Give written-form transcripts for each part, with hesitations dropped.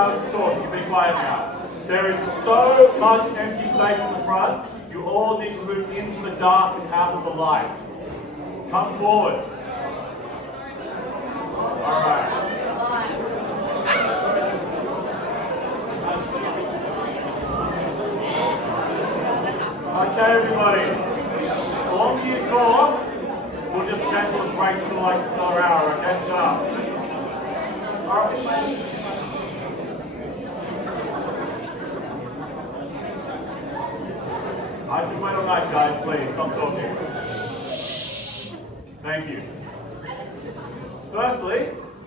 hours to talk. You can be quiet now. There is so much empty space in the front. You all need to move into the dark and out of the light. Come forward. All right. Okay, everybody. The longer you talk, we'll just cancel the break to like another hour. Okay, shut up. All right. I can wait on that, guys. Please, stop talking. Thank you. Firstly,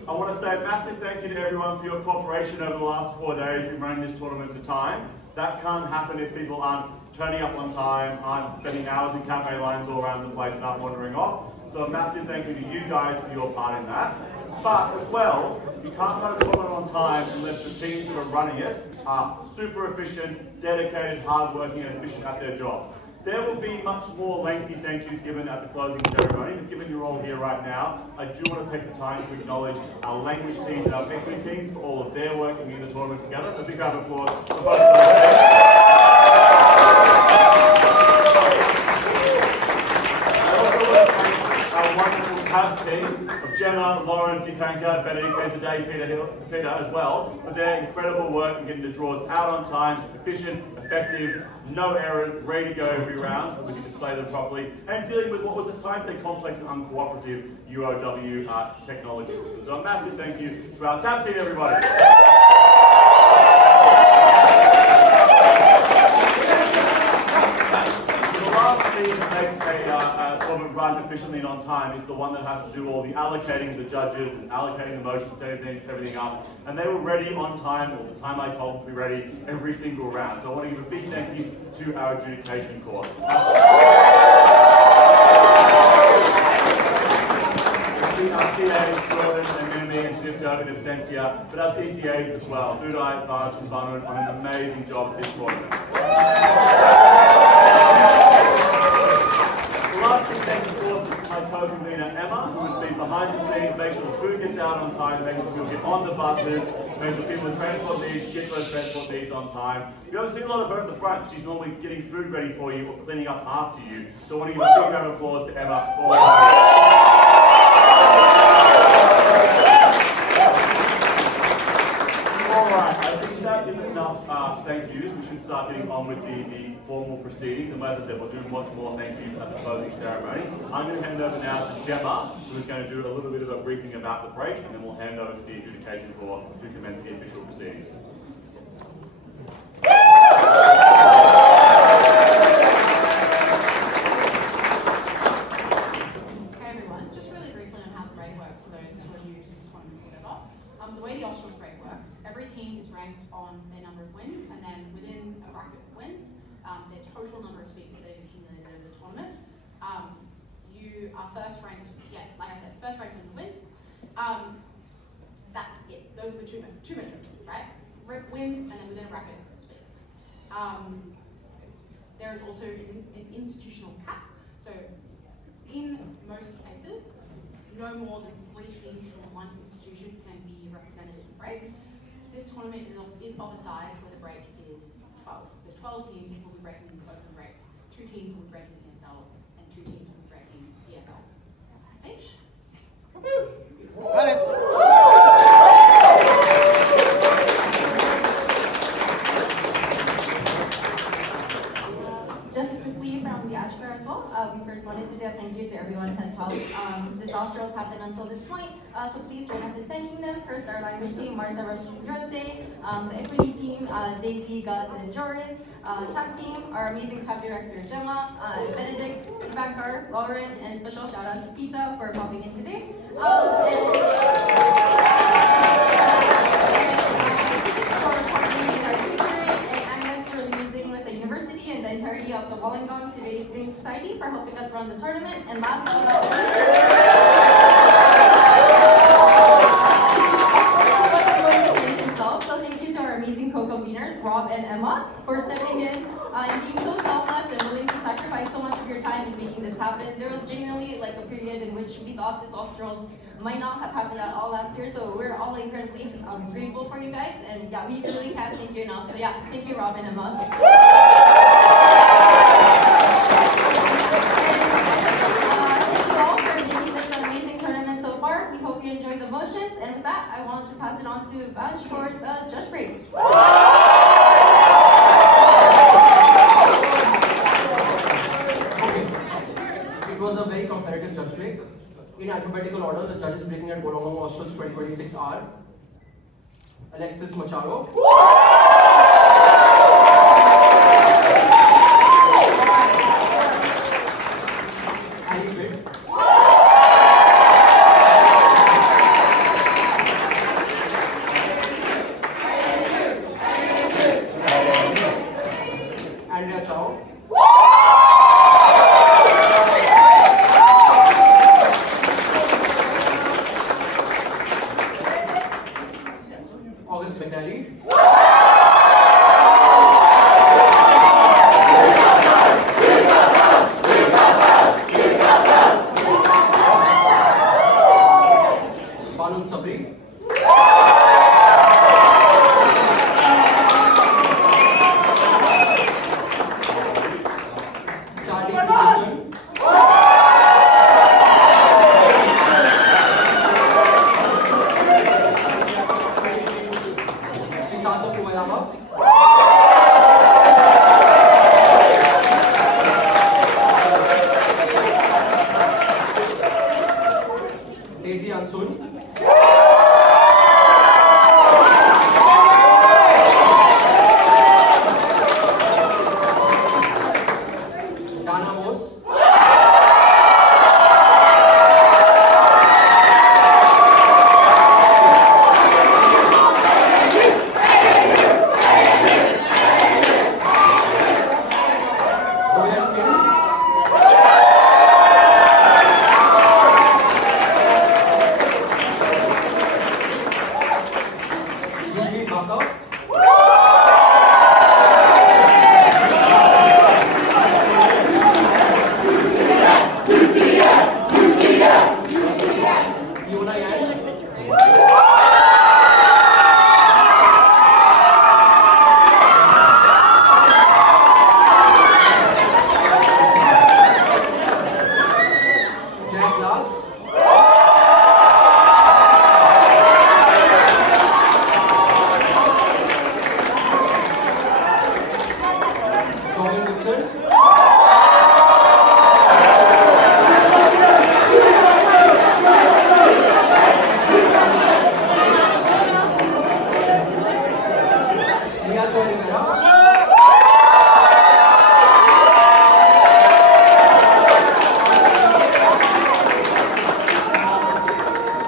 I want to say a massive thank you to everyone for your cooperation over the last 4 days in running this tournament to time. That can't happen if people aren't turning up on time, aren't spending hours in cafe lines all around the place and aren't wandering off. So a massive thank you to you guys for your part in that. But as well, you can't run a tournament on time unless the teams that are running it are super efficient, dedicated, hardworking and efficient at their jobs. There will be much more lengthy thank yous given at the closing ceremony, but given you're all here right now, I do want to take the time to acknowledge our language teams and our equity teams for all of their work in the tournament together. So a big round of applause for both of them. Our wonderful tab team of Gemma, Lauren, Dipanka, Benedict, and today Peter as well, for their incredible work in getting the draws out on time, efficient, effective, no error, ready to go every round so we can display them properly, and dealing with what was at times a complex and uncooperative UOW technology system. So a massive thank you to our tab team, everybody. The last team that makes a tournament run efficiently and on time is the one that has to do all the allocating of the judges and allocating the motions, setting everything up. And they were ready on time, or the time I told them to be ready every single round. So I want to give a big thank you to our adjudication court. Our CAs, Jordan and Mimi and Shifter in absentia, but our DCAs as well, Uday, Vaj and Banu, on an amazing job this tournament. The last big thank you, of course, is my co-convener Emma, who has been behind the scenes, making sure the food gets out on time, making sure people get on the buses, making sure people with transport needs get those transport needs on time. You don't see a lot of her at the front. She's normally getting food ready for you or cleaning up after you. So I want to give a big round of applause to Emma for all of Alright, I think that is enough thank yous. We should start getting on with the formal proceedings. And as I said, we'll do much more thank yous at the closing ceremony. I'm going to hand over now to Gemma, who is going to do a little bit of a briefing about the break, and then we'll hand over to the adjudication court to commence the official proceedings. The way the Australs break works, every team is ranked on their number of wins, and then within a bracket of wins, their total number of speaks that they've accumulated over the tournament. You are first ranked, like I said, first ranked on the wins. That's it. Those are the two metrics, right? Wins, and then within a bracket of speaks. There is also an institutional cap. So in most cases, no more than 3 teams from one institution can be represented in the break. This tournament is of a size where the break is 12. So 12 teams will be breaking the open break, 2 teams will be breaking the ESL, and 2 teams will be breaking EFL. H? Got it. Just quickly from the Ashford as well, we first wanted to do a thank you to everyone who has helped this Australs happen until this point. So please join us in thanking them. First, our language team, Martha, Rose, the equity team, Daisy, Gus, and Joris. Tech team, our amazing tech director, Gemma, Benedict, Ivankar, Lauren, and special shout out to Pita for popping in today. And the entirety of the Wollongong Debating Society for helping us run the tournament. And last but not least, himself. So thank you to our amazing co-conveners, Rob and Emma, for stepping in and being so selfless and willing to sacrifice so much of your time in making this happen. There was genuinely like a period in which we we thought this Australs might not have happened at all last year. So we're all incredibly grateful for you guys, and yeah, we really can't thank you enough. So yeah, thank you, Rob and Emma. Thank you all for making this an amazing tournament so far. We hope you enjoyed the motions, and with that, I want to pass it on to Vanj for the judge breaks. It was a very competitive judge break. In alphabetical order, the judges breaking at Wollongong Australs 2026 are Alexis Machado, Ali Pitt, Andrea Chow, August McNally, Balun Sabri, Charlie Peterson, Chisato Kumayama, Daisy Ansun, Dana Mose, Royan Kim, Eugene Baka, Fiona Yan, Jack Glass, Colin Gibson, Leah Joy Rivera,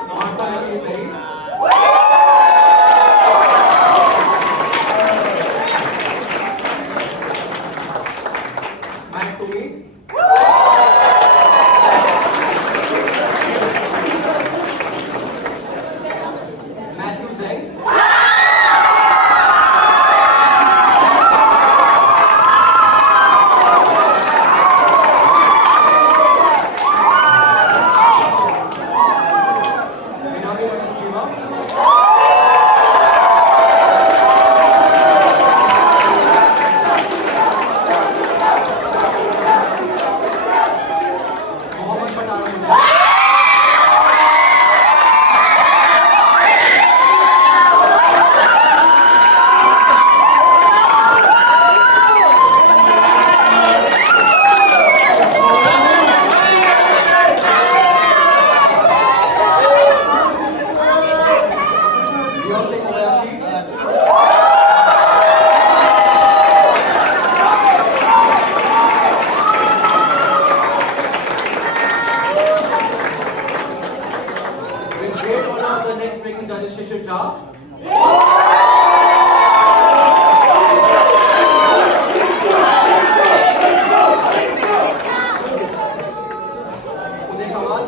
Martha Emily Perry, Matt Toomey, Matthew Zeng, Minami Matsushima, Mohammad Patara, Ryosei Kobayashi, with great honor, the next breaking judge is Shishir Jha, Uday Kamal,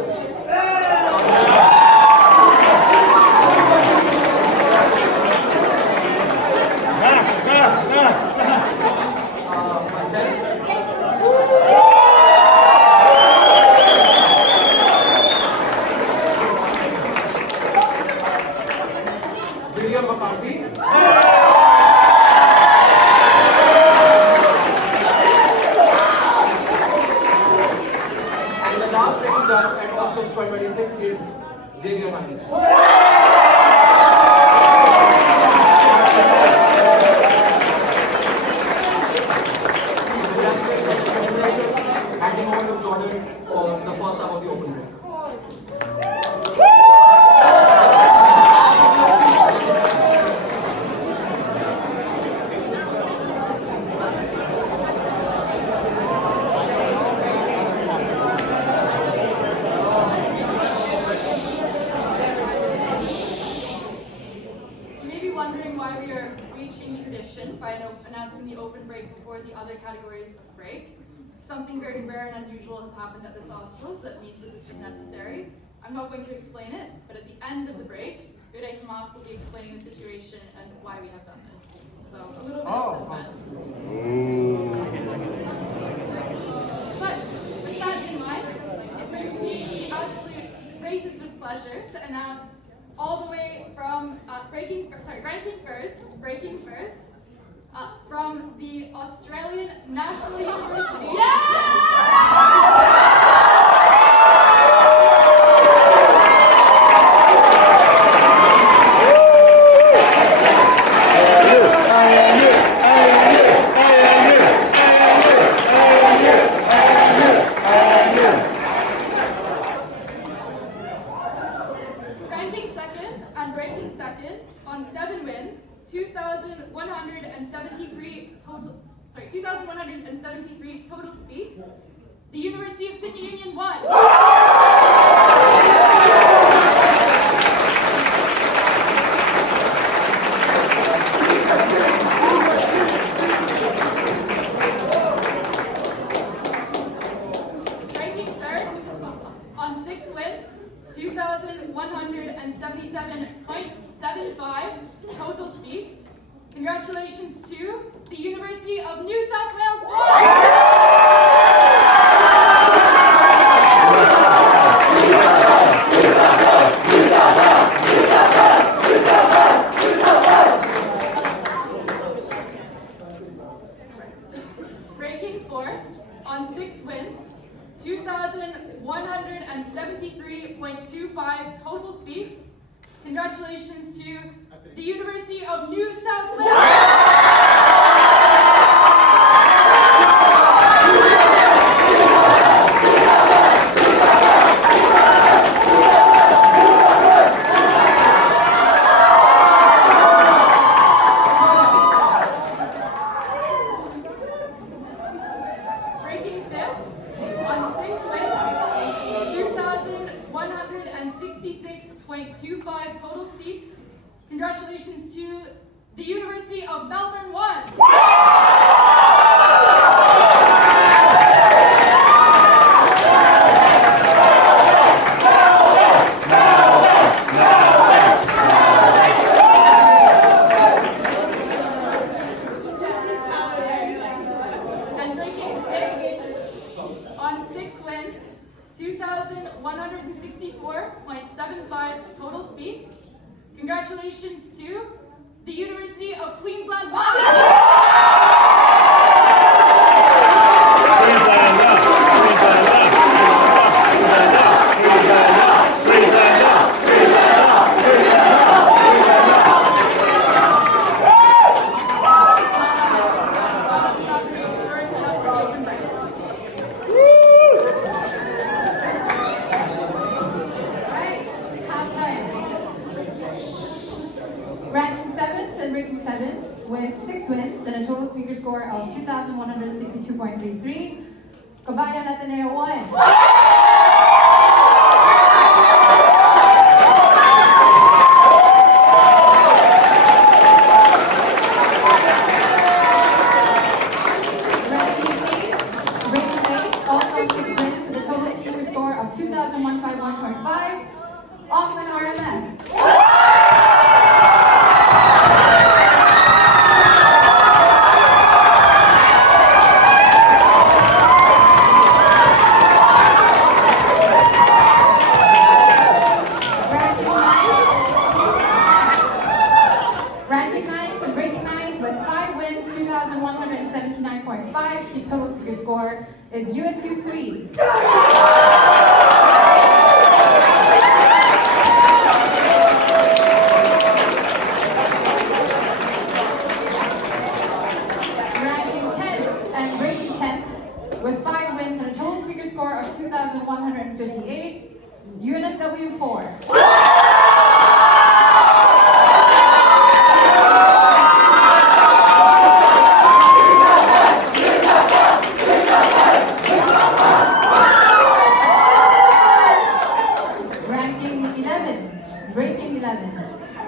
myself, medium highs. Handing over to Jordan for the first half of the open break. You may be wondering why we are reaching tradition by announcing the open break before the other categories of break. Something very rare and unusual has happened at this Australs that means that this is necessary. I'm not going to explain it, but at the end of the break, Uday Kamath will be explaining the situation and why we have done this. So a little bit of suspense. But with that in mind, it brings me the absolute greatest of pleasure to announce all the way from ranking first, from the Australian National University. Ranking second and breaking second on 7 wins, 2,173 total speaks. The University of Sydney Union won. Ranking third on 6 wins, 2,177.75 total speaks. Congratulations to the University of New South Wales. Breaking fourth on 6 wins, 2,173.25 total speaks. Congratulations to the University of New South Wales. Breaking fifth on 6 wins, 2,166.25 total speaks. Congratulations to the University of Melbourne 1. And breaking sixth on 6 wins, 2,164.75 total speaks. Congratulations to the University of Queensland 1. Ranking 7th and breaking 7th with 6 wins and a total speaker score of 2,162.33. Kabayan Ateneo 1. Breaking 8, also 6 wins with a total speaker score of 2,151.5. Auckland RMS. Ranking 9th and breaking 9th with 5 wins, 2,179.5. The total speaker score is USU 3. Breaking 11.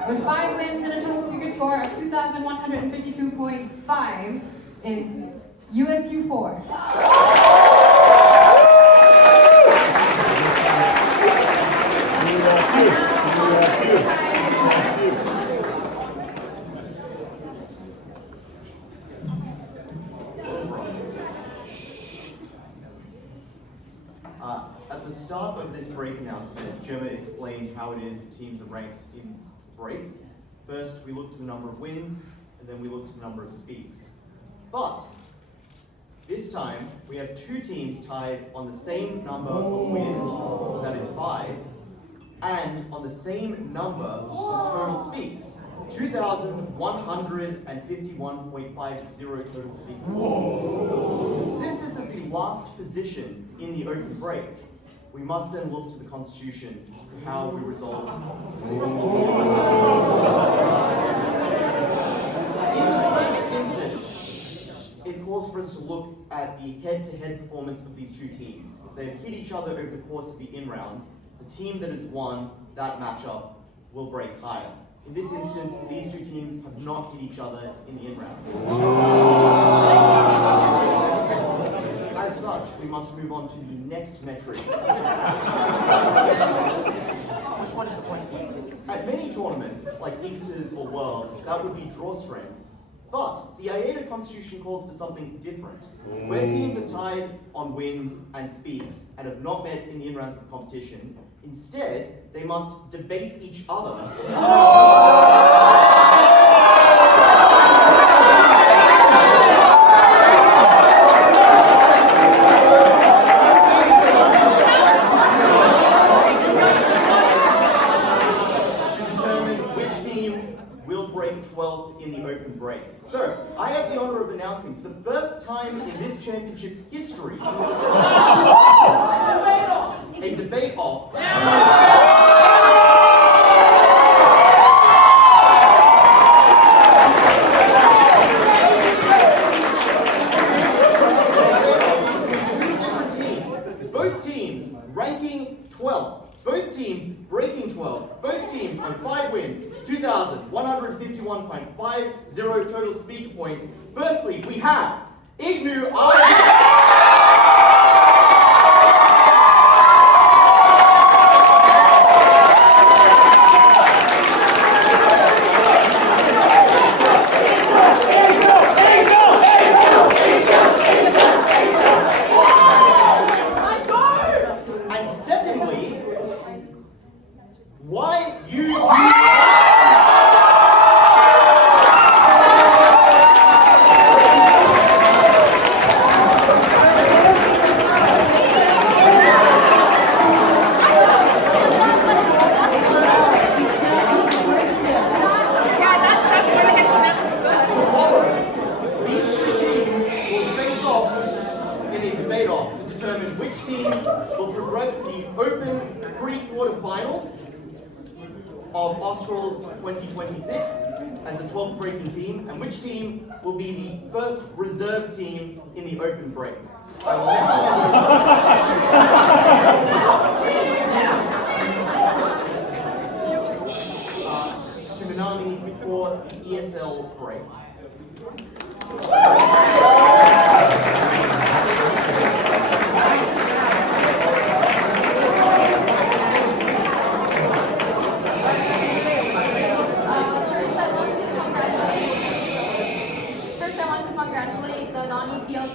With 5 wins and a total speaker score of 2,152.5 is USU 4. And now, At the start of this break announcement, Gemma explained how it is teams are ranked in break. First, we look to the number of wins, and then we look to the number of speaks. But this time, we have 2 teams tied on the same number of wins, that is 5, and on the same number of total speaks, 2,151.50 total speak points. Since this is the last position in the open break, we must then look to the Constitution for how we resolve this. In the first instance, it calls for us to look at the head-to-head performance of these 2 teams. If they have hit each other over the course of the in-rounds, the team that has won that matchup will break higher. In this instance, these 2 teams have not hit each other in the in-rounds. As such, we must move on to the next metric. At many tournaments, like Easters or Worlds, that would be draw strength. But the IATA Constitution calls for something different, where teams are tied on wins and speaks and have not met in the in-rounds of the competition. Instead, they must debate each other. In the open break. So, I have the honor of announcing for the first time in this championship's history, a debate off. Both teams ranking 12th, both teams breaking 12th, both teams on 5 wins, 2,151.50 total speaker points. Firstly, we have Ignu and secondly, why you to determine which team will progress to the open pre-quarterfinals of Australs 2026 as the 12th breaking team, and which team will be the first reserve team in the open break. I will to the nominees before the ESL break.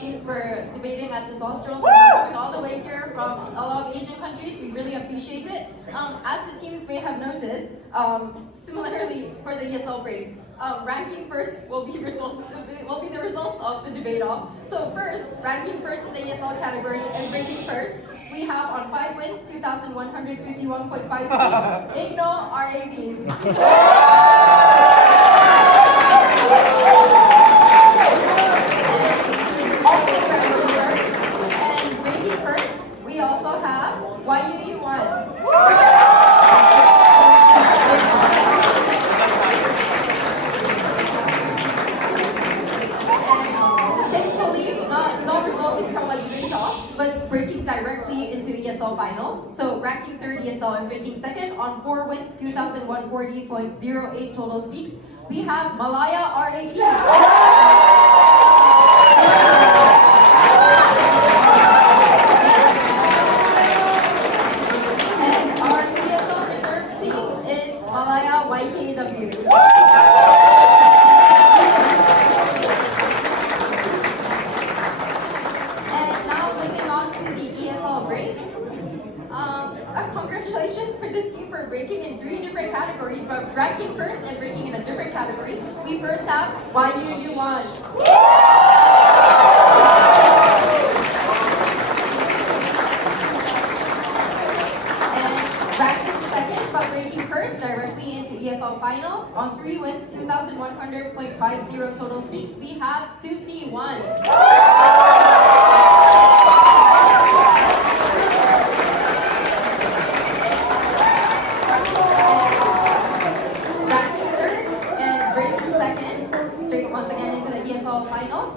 teams for debating at this Australs and coming all the way here from a lot of Asian countries. We really appreciate it. As the teams may have noticed, similarly for the ESL break, ranking first will be the results of the debate off. So first, ranking first in the ESL category and breaking first, we have on 5 wins, 2,151.5 Igno RAV. And breaking first, we also have YUU1. Thankfully, not resulting from a debate off, but breaking directly into ESL finals. So ranking third ESL and ranking second on 4 wins, 2,140.08 total speaks. We have Malaya RAP. And our ESL reserve team is Malaya YKW. And now moving on to the EFL break. Congratulations for this team for breaking in 3 different categories, but ranking first and breaking in a different category. We first have YUU1. And ranking second, but breaking first directly into EFL finals on 3 wins, 2,100.50 total speaks. We have Sufi1. Once again into the EFL finals,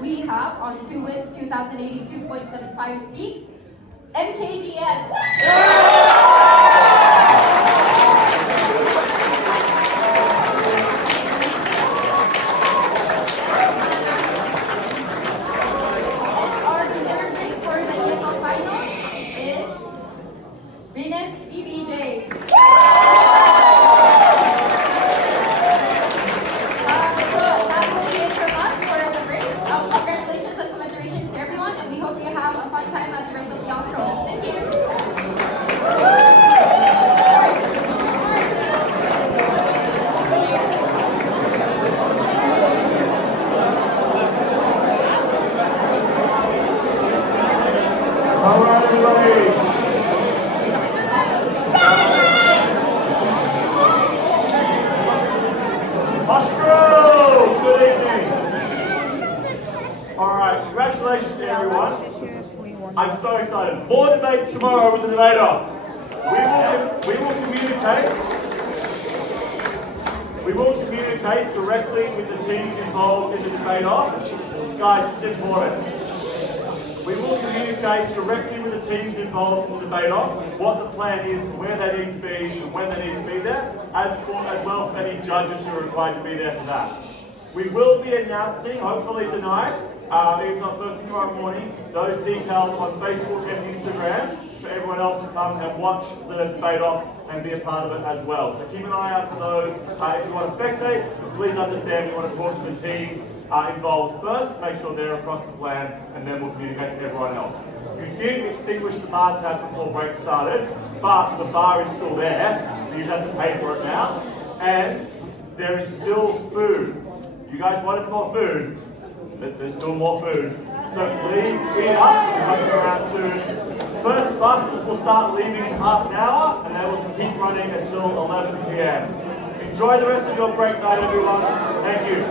we have on 2 wins, 2,082.75 speaks, MKDS. And our reserve rank for the EFL finals is Venus BBJ. Congratulations and commiserations to everyone, and we hope you have a fun time at the rest of the Australs. Thank you. All right, everybody. Australs, good evening. All right, congratulations to everyone. I'm so excited. More debates tomorrow with the debater. We will communicate directly with the teams involved in the debate-off. Guys, it's important. We will communicate directly with the teams involved in the debate-off what the plan is, where they need to be, and when they need to be there, as well as any judges who are required to be there for that. We will be announcing, hopefully tonight, if not first thing tomorrow morning, those details on Facebook and Instagram for everyone else to come and watch the debate-off and be a part of it as well. So keep an eye out for those. If you want to spectate, please understand we want to talk to the teams involved first, make sure they're across the plan, and then we'll communicate to everyone else. You did extinguish the bar tab before break started, but the bar is still there. You just have to pay for it now. And there is still food. You guys wanted more food, but there's still more food. So please get up, we're coming around soon. First buses will start leaving in half an hour, and they will keep running until 11 p.m. Enjoy the rest of your break night, everyone. Thank you.